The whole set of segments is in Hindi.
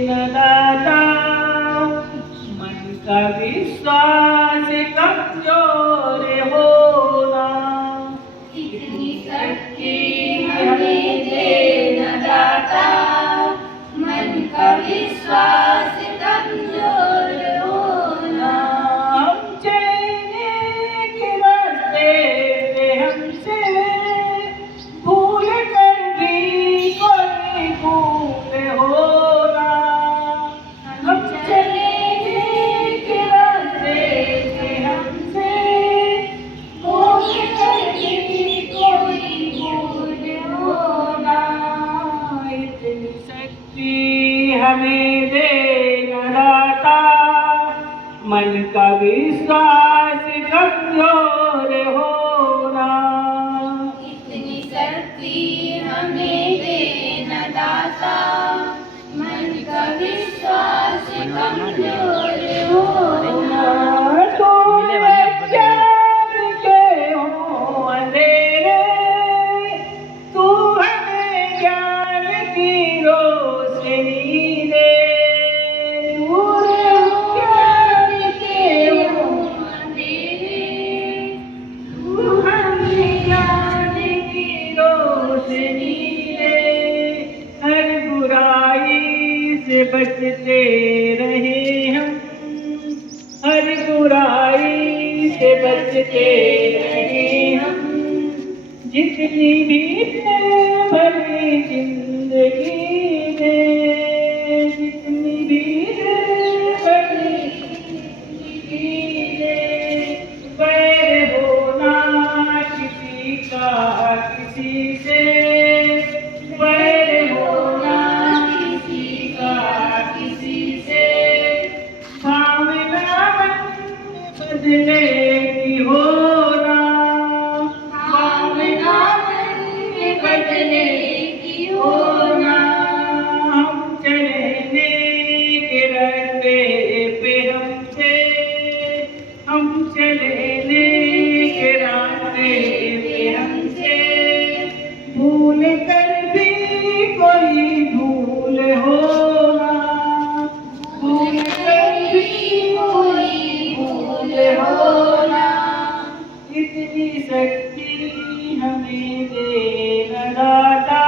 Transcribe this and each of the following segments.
न दाता, मन का विश्वास कमजोर होना। इतनी शक्ति हमें दे न दाता, मन का विश्वास कमजोर होना। हम चलने के रास्ते पे हमसे भूल कर भी कोई भूल होना। हम चलने के रास्ते पे हमसे भूल कर भी कोई भूल होना। इतनी शक्ति हमें दे न दाता, मन का विश्वास कमजोर होना। इतनी शक्ति हमें दे न दाता, मन का विश्वास कमजोर होना। तुम ज्ञान के हो अंधेरे, तू हमें ज्ञान की रोशनी दे। हर बुराई से बचते रहे हम, हर बुराई से बचते रहे हम। जितनी भी भरी जिंदगी में, जितनी भी भरी जिंदगी में, बैर होना किसी का किसी से, बैर होना किसी का किसी से। भावना बदले की होना, भावना बदले की होना। हम चलने के रास्ते पे हमसे, हम चलने के रास्ते पे हमसे भूल कर भी कोई भूल होना, भूल कर भी कोई भूल होना। इतनी शक्ति हमें दे न दाता,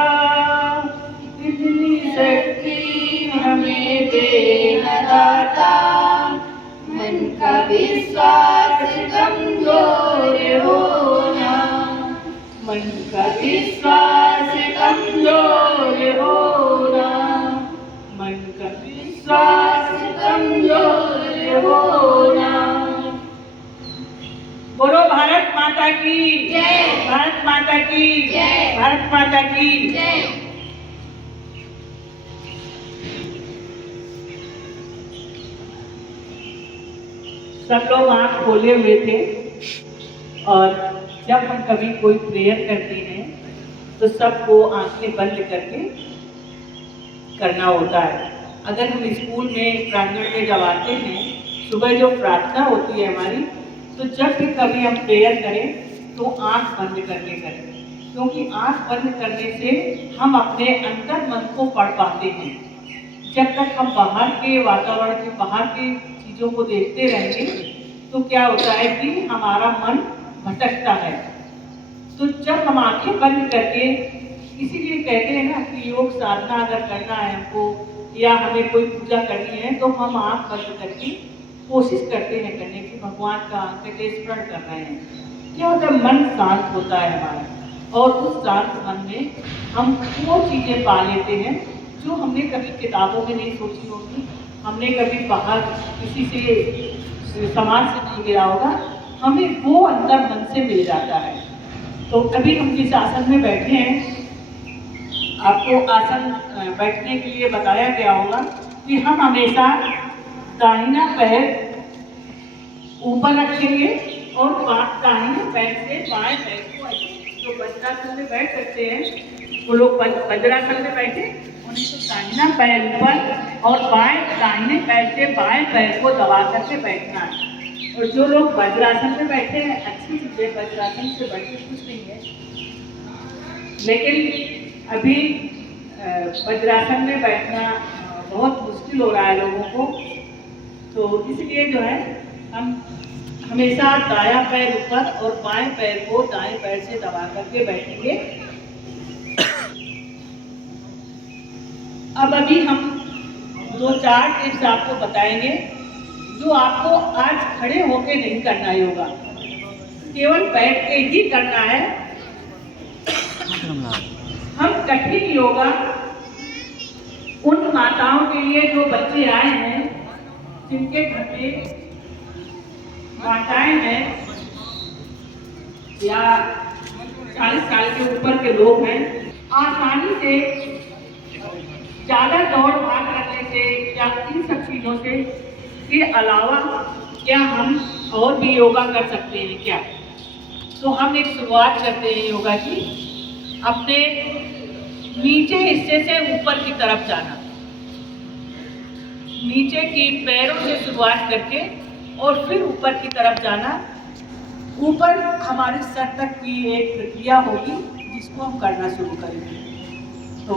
इतनी शक्ति हमें दे न दाता, मन का विश्वास कमजोर होना। मन का विश्वास कमजोर होना, मन का विश्वास कमजोर होना। बोलो भारत माता की जय, भारत माता की जय, भारत माता की जय। सब लोग आंख खोले हुए थे, और जब हम कभी कोई प्रेयर करते हैं तो सबको आंखें बंद करके करना होता है। अगर हम स्कूल में प्रांगण में जब आते हैं, सुबह जो प्रार्थना होती है हमारी, तो जब भी कभी हम प्रेयर करें तो आंख बंद करके करें, क्योंकि आंख बंद करने से हम अपने अंतर मन को पढ़ पाते हैं। जब तक हम बाहर के वातावरण के, बाहर की चीज़ों को देखते रहेंगे तो क्या होता है कि हमारा मन भटकता है। तो जब हम आंखें बंद करके, इसीलिए कहते हैं ना कि योग साधना अगर करना है हमको, या हमें कोई पूजा करनी है, तो हम आंख बंद करके कोशिश करते हैं करने की, भगवान का के स्मरण कर रहे हैं। क्या होता है, मन शांत होता है हमारा, और उस शांत मन में हम वो चीज़ें पा लेते हैं जो हमने कभी किताबों में नहीं सोची होगी, हमने कभी बाहर किसी से समाज से नहीं मिला होगा, हमें वो अंदर मन से मिल जाता है। तो कभी हम जिस आसन में बैठे हैं, आपको आसन बैठने के लिए बताया गया होगा कि हम हमेशा दाहिना पैर ऊपर रखेंगे और दाहिने पैर से बाएं पैर को ऐसे, जो वज्रासन में बैठ सकते हैं वो लोग वज्रासन में बैठे, उन्हें तो दाहिना पैर ऊपर और दाहिने पैर से बाएं पैर को दबा करके बैठना है। और जो लोग वज्रासन में बैठे हैं, अच्छी चीज़ है, वज्रासन से बैठे कुछ नहीं है, लेकिन अभी वज्रासन में बैठना बहुत मुश्किल मुश्किल हो रहा है लोगों को, तो इसलिए जो है हम हमेशा दायां पैर ऊपर और बाएं पैर को दाएं पैर से दबा करके बैठेंगे। अब अभी हम 2-4 टिप्स आपको बताएंगे जो आपको आज खड़े होके नहीं करना है योगा, केवल बैठ के ही करना है। हम कठिन योगा उन माताओं के लिए जो बच्चे आए हैं, जिनके घर में माताएं हैं या 40 साल के ऊपर के लोग हैं, आसानी से ज्यादा दौड़ भाग करने से या इन सब चीजों से के अलावा क्या हम और भी योगा कर सकते हैं क्या? तो हम एक शुरुआत करते हैं योगा की। अपने नीचे हिस्से से ऊपर की तरफ जाना, नीचे की पैरों से शुरुआत करके और फिर ऊपर की तरफ जाना। ऊपर हमारे सर तक की एक प्रक्रिया होगी जिसको हम करना शुरू करेंगे। तो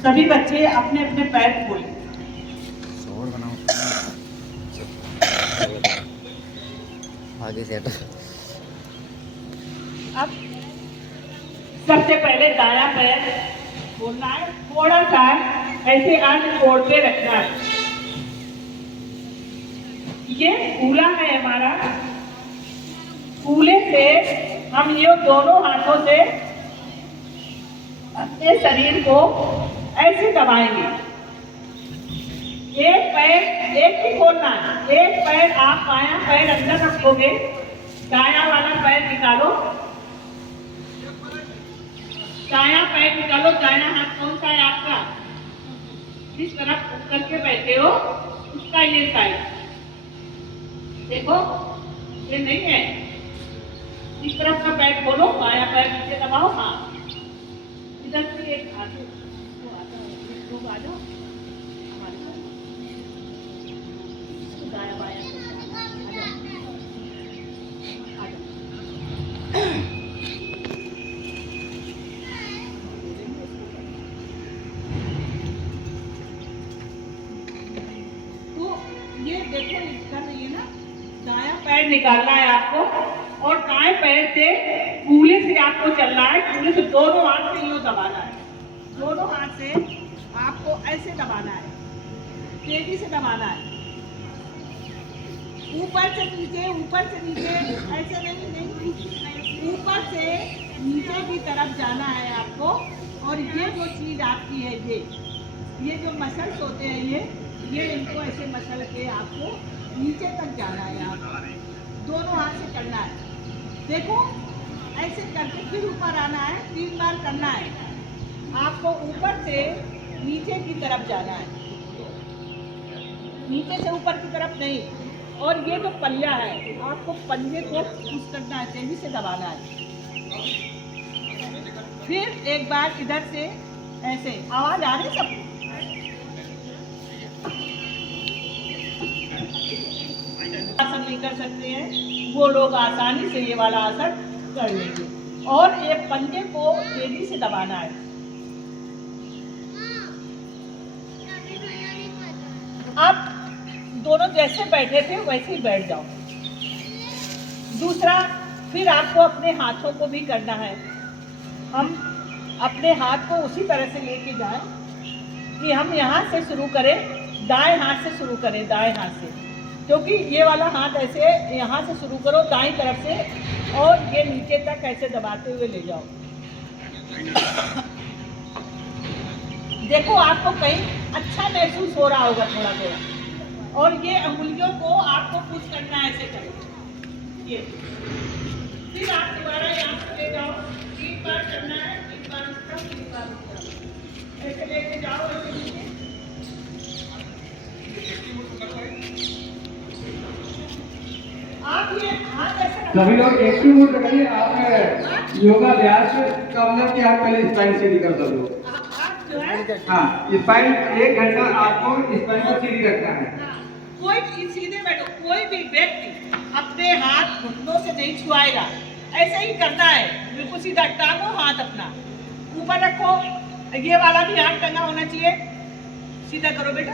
सभी बच्चे अपने अपने पैर खोलें। आगे से अब सबसे पहले दायां पैर खोलना है, थोड़ा सा ऐसे अंग छोड़ के रखना है। ये कूला है हमारा, कूले से हम ये दोनों हाथों से अपने शरीर को ऐसे दबाएंगे। एक पैर एक ही खोलना है, एक पैर आप बायां पैर अंदर रखोगे, दायां वाला पैर निकालो, दायां पैर निकालो। दायां हाथ कौन सा है आपका? जिस तरफ करके बैठे हो उसका ये साइड देखो, ये नहीं है। इस तरफ का पैर खोलो, बायां पैर नीचे दबाओ। हाँ, इधर से एक हाथ लोग आ जाओ हमारे पास, दायां बायां आ जाओ। तो ये देखो कर रही है ना, दायां पैर निकालना है आपको और दाएं पैर से कूले से आपको चलना है। कूले से दोनों हाथ से यूं दबाना है, दोनों हाथ से आपको ऐसे दबाना है, तेजी से दबाना है। ऊपर से नीचे, ऊपर से नीचे, ऐसे नहीं, ऊपर से नीचे की तरफ जाना है आपको। और ये जो चीज आपकी है, ये जो मसल्स होते हैं, ये इनको ऐसे मसल के आपको नीचे तक जाना है। आप दोनों हाथ से करना है। देखो ऐसे करके फिर ऊपर आना है, 3 बार करना है। आपको ऊपर से नीचे की तरफ जाना है, नीचे से ऊपर की तरफ नहीं। और ये जो पल्ला है, आपको पंजे को पुश करना है, तेजी से दबाना है। फिर एक बार इधर से ऐसे, आवाज आ रही सबको? आसन नहीं कर सकते हैं वो लोग आसानी से ये वाला आसन कर लेंगे। और ये पंजे को तेजी से दबाना है। आप दोनों जैसे बैठे थे वैसे ही बैठ जाओ। दूसरा, फिर आपको अपने हाथों को भी करना है। हम अपने हाथ को उसी तरह से लेके जाएं कि हम यहाँ से शुरू करें, दाएं हाथ से शुरू करें, दाएं हाथ से। क्योंकि ये वाला हाथ ऐसे यहाँ से शुरू करो दाईं तरफ से और ये नीचे तक ऐसे दबाते हुए ले जाओ। देखो आपको कहीं अच्छा महसूस हो रहा होगा थोड़ा थोड़ा। और ये अंगुलियों को आपको पुश करना है, ऐसे करो ये। फिर आप दोबारा यहाँ से ले जाओ, 3 बार करना है, 3 बार उसका, 3 बार उसका, ऐसे लेके जाओ, ऐसे नीचे। आप ये हाथ ऐसे सभी लोग एक्टिव मोड में करिए। आप योगा अभ्यास का मतलब कि आप पहले स्पाइन सीधी कर दो। आप जो है हाँ, स्पाइन 1 घंटा आपको स्पाइन को सीधी रखना है। कोई भी सीधे बैठो, कोई भी व्यक्ति अपने हाथ घुटनों से नहीं छुआएगा, ऐसे ही करना है। बिल्कुल सीधा टांगो, हाथ अपना ऊपर रखो, ये वाला भी हाथ टंगा होना चाहिए। सीधा करो बेटा।